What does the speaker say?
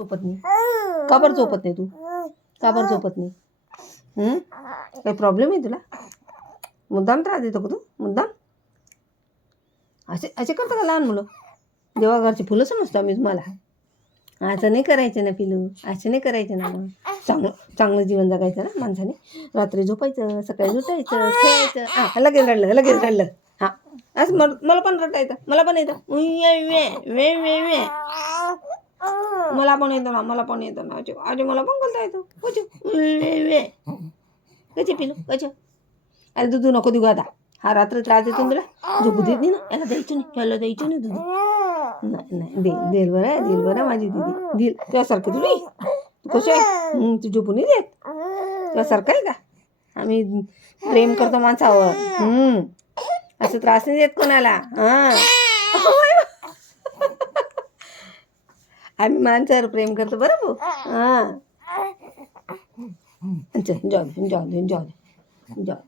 झोपत नाही? का बरं झोपत नाही तू? का बरं झोपत नाही? काही प्रॉब्लेम आहे तुला? मुद्दाम त्रास देतो का तू? मुद्दाम असे असे करतो का लहान मुलं? देवाघरची फुलं समजतो आम्ही तुम्हाला. असं नाही करायचं ना पिलू, असं नाही करायचं ना. मग चांगलं चांगलं जीवन जगायचं ना माणसाने. रात्री झोपायचं, सकाळी उठायचं, खेळायचं. हां लगेच रडलं लगेच रडलं. हां असं मला पण रडता येतं, मला पण येतं. वे वे वे मला पण येतं ना, मला पण येतं ना. आजी आजी मला पण बोलता येतं. कच वे वे कचे पिलू कच. अरे दूध नको देऊ आता. हा रात्र त्रास देतो ना तुला, झोपू देत नाही ना. याला द्यायचं नाही, याला द्यायचं नाही दूध. नाही नाही देईल बरं, देईल बरं माझी दीदी देईल. तुझ्यासारखं तुला तू कशी आहे? तू झोपू नाही देत. तुझ्यासारखं आहे का? आम्ही प्रेम करतो माणसावर. असं त्रास नाही देत कोणाला. हां आम्ही माणसावर प्रेम करतो बरं भाऊ. हां चल जाऊ दे जाऊ दे जाऊ दे जाऊ